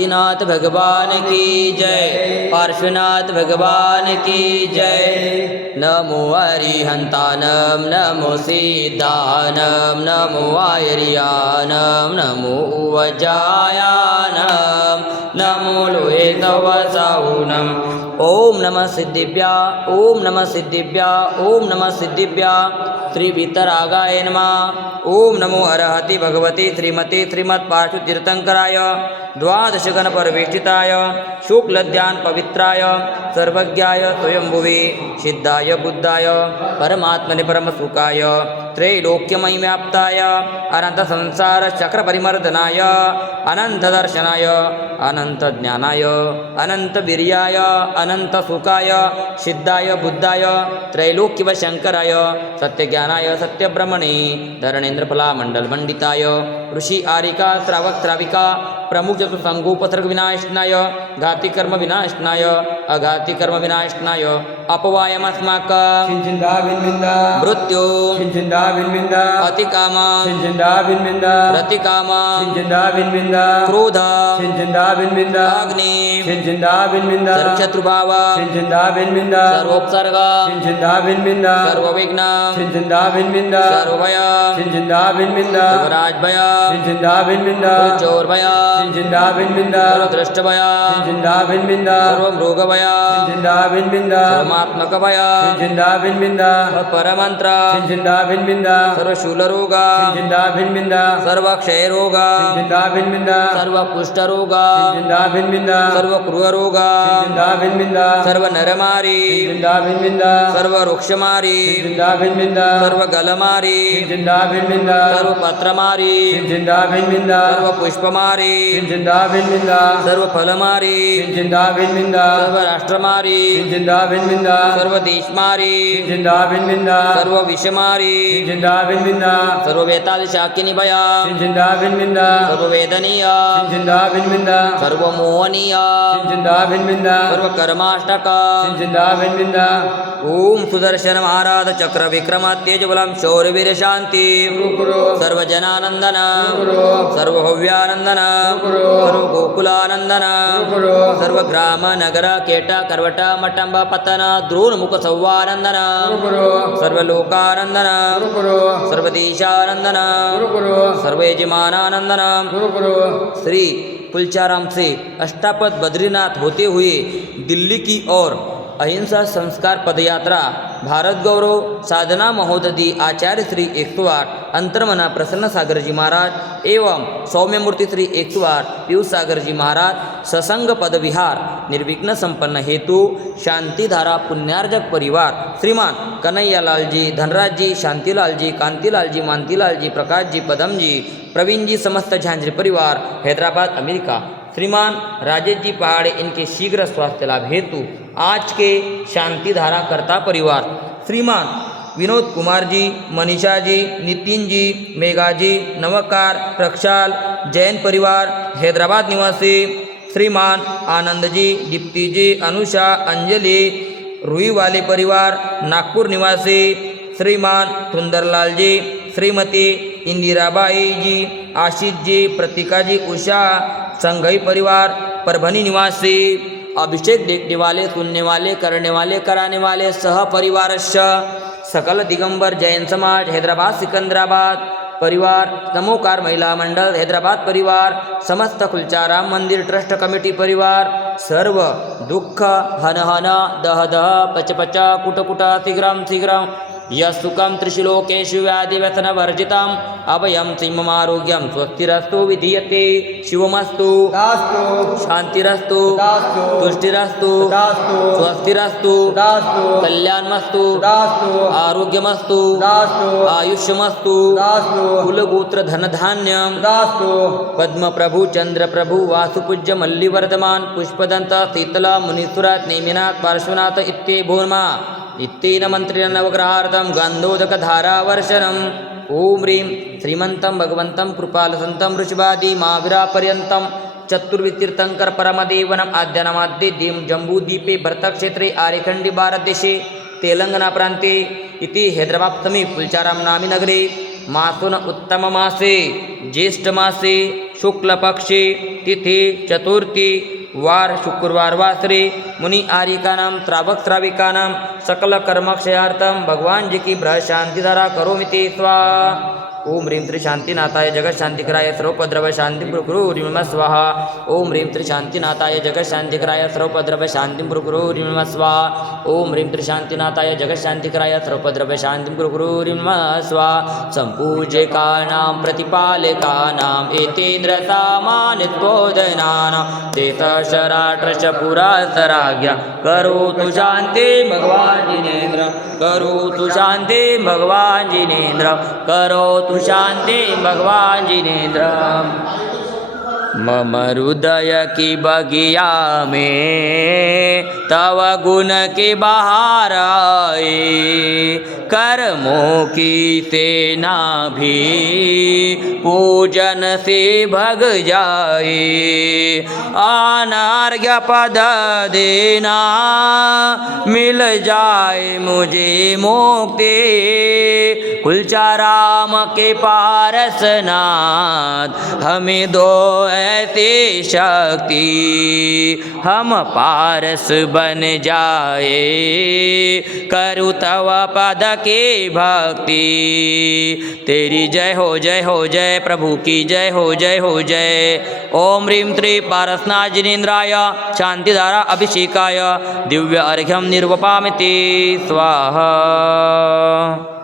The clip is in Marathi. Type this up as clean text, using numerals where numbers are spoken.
नाथ भगवान की जय, पार्श्वनाथ भगवान की जय। नमो अरिहंतानम, नमो सिद्धानम, नमो आयर्यानम, नमो वज्रायानम, नमो लोहे तव साहुनम। ओम नमः सिद्धिभ्या, ओम नमः सिद्धिभ्या, ओम नमः सिद्धिभ्या। श्री वीतरागाय नमः। ओम नमो अर्हति भगवते श्रीमते श्रीमत्पार्श्वतीर्थंकराय द्वादश गण परिवेष्टिताय शुक्लध्यान पवित्राय सर्वज्ञाय स्वयंभुवे सिद्धाय बुद्धाय परमात्मने परमसुखाय त्रैलोक्यमयीव्याप्ताय अनंत संसार चक्र परिमर्दनाय अनंत दर्शनाय अनंत ज्ञानाय अनंत वीर्याय अनंत सुखाय सिद्धाय बुद्धाय त्रैलोक्य शंकराय सत्यज्ञानाय सत्यब्रह्मणे धरणेन्द्रफला मंडल मंडिताय ऋषि आरिका श्रावक श्राविका प्रमुख चतुसंगोपसर्ग विनाशनाय घाति कर्म विनाशनाय अघाति कर्म विनाशनाय अपवायमस्माकं मृत्यु अतिकाम रतिकाम क्रोध अग्नि सर्वशत्रुभाव सर्वोपसर्ग सर्वविघ्न सर्वभय सर्वराजभय चोरभय सर्वदृष्टभय सर्वमृगभय सर्वमात्मकभय परमंत्र सर्वशूलरोग सर्वक्षयरोग सर्वकुष्ठरोग सर्वक्रूररोग सर्वनरमारी सर्ववृक्षमारी सर्वगलमारी सर्वपत्रमारी सर्वपुष्पमारी सर्वफलमारी सर्वराष्ट्रमारी सर्वदेशमारी सर्वविषमारी सर्ववेतालशाकिनीभया सर्ववेदनीय सर्वमोहनीय सर्वकर्माष्टक ओम सुदर्शन महाराज चक्र विक्रम तेजबलम शौर्यवीर शांति सर्वजनानंदन सर्वभव्यानंदन सर्वगोकुलानंदन सर्वग्राम नगर केट करवट मटंब पतन द्रोण मुख सौवानंदन सर्वलोकानंदन सर्वदेशानंदन सर्वयजमानानंदन श्री कुलचाराम से अष्टापद बद्रीनाथ होते हुए दिल्ली की ओर अहिंसा संस्कार पदयात्रा भारत गौरव साधना महोदधी आचार्य श्री 108 अंतर्मना प्रसन्न सागर जी महाराज एवं सौम्यमूर्ति श्री 108 पीयूष सागर जी महाराज ससंग पद विहार निर्विघ्न संपन्न हेतु शांतिधारा पुण्यार्जक परिवार श्रीमान कन्हैयालाल जी, धनराज जी, शांतिलाल जी, कांतिलाल जी, मानतीलाल जी, प्रकाश जी, पदम जी, प्रवीण जी, समस्त झांझरी परिवार हैदराबाद अमेरिका श्रीमान राजेश जी पहाड़े इनके शीघ्र स्वास्थ्य लाभ हेतु आज के शांतिधारा कर्ता परिवार श्रीमान विनोद कुमार जी, मनीषा जी, नितिन जी, मेघा जी, नवकार, प्रक्षाल, जैन परिवार हैदराबाद निवासी श्रीमान आनंद जी, दीप्ति जी, अनुषा, अंजलि, रुईवाले परिवार नागपुर निवासी श्रीमान सुंदरलाल जी, श्रीमती इंदिराबाई जी, आशीष जी, प्रतीका जी, उषा, संघई परिवार परभनी निवासी अभिषेक देखने वाले, सुनने वाले, करने वाले, कराने वाले सह परिवार सकल दिगंबर जैन समाज हैदराबाद सिकंदराबाद परिवार नमोकार महिला मंडल हैदराबाद परिवार समस्त कुलचाराम मंदिर ट्रस्ट कमिटी परिवार सर्व दुःख हन हन दह दह पच पच कुट कुट शीघ्रं शीघ्रं यस्सुखं त्रिशिलोकेषु व्याधिव्यसनवर्जितम् अभयं सिंहमारोग्यं स्वस्तिरस्तु विधीयते शिवमस्तु शांतिरस्तु तुष्टिरस्तु स्वस्तिरस्तु कल्याणमस्तु आरोग्यमस्तु आयुष्यमस्तु कुलगोत्र धनधान्यं पद्म प्रभु चंद्र प्रभु वासुपूज्य मल्लिवर्धमान पुष्पदंत शीतल मुनीश्वरात नेमिनाथ पार्श्वनाथ इत्येभूर्मा इत्येन मंत्रेण नवग्रहार्थं गन्धोदकधारावर्षणम् ओम ह्रीं श्रीमन्तं भगवन्तं कृपालसन्तं वृषभादि महावीरापर्यन्तं चतुर्वितीर्थंकर परमदेवनम् आद्यनमाद्ये जम्बूद्वीपे भरतक्षेत्रे आर्यखण्डे भारतदेशे तेलंगाना प्रान्ते इति हैदराबाद समीप कुलचाराम नामी नगरे मासोन उत्तम मासे ज्येष्ठ मासे शुक्ल पक्षे तिथि चतुर्थी वार शुक्रवार वासरे मुनि आर्यिकानां त्रावक श्राविकानां सकल कर्मक्षयार्थम भगवान जी की बृहत शांति धारा करोमिति स्वाहा। ओम ह्रीं त्रिशांतिनाथाय जगत शांतिकराय सर्वोपद्रव शांति प्रकुरु नमः स्वाहा। ओम ह्रीं त्रिशांतिनाथाय जगत शांतिकराय सर्वोपद्रव शांति प्रकुरु नमः स्वाहा। ओम ह्रीं त्रिशांतिनाथाय जगत शांतिकराय सर्वोपद्रव शांति प्रकुरु नमः स्वाहा। संपूज्यकानां प्रतिपालकानां एतेन्द्र सामान्यतोदनानां चेतशराट्रश पुरासराज्ञा करोतु शांति भगवान जिनेन्द्र करोतु शांति भगवान जिनेन्द्र करोतु शांति भगवान जिनेन्द्र। मम हृदय की बगिया में तव गुण के बहार आए, कर्मों की सेना भी पूजन से भग जाए। अनार्घ्य पद देना मिल जाए मुझे मुक्ति, कुलचाराम के पारसनाथ हमें दो ऐसी शक्ति, हम पारस बन जाए करु तव पद की भक्ति। तेरी जय हो जय हो जय प्रभु की जय हो जय हो जय। ओम ह्रीं त्रि पारसनाथ जिनेन्द्राय शांतिधारा अभिषेकाय दिव्य अर्घ्यम निर्वपामिति स्वाहा।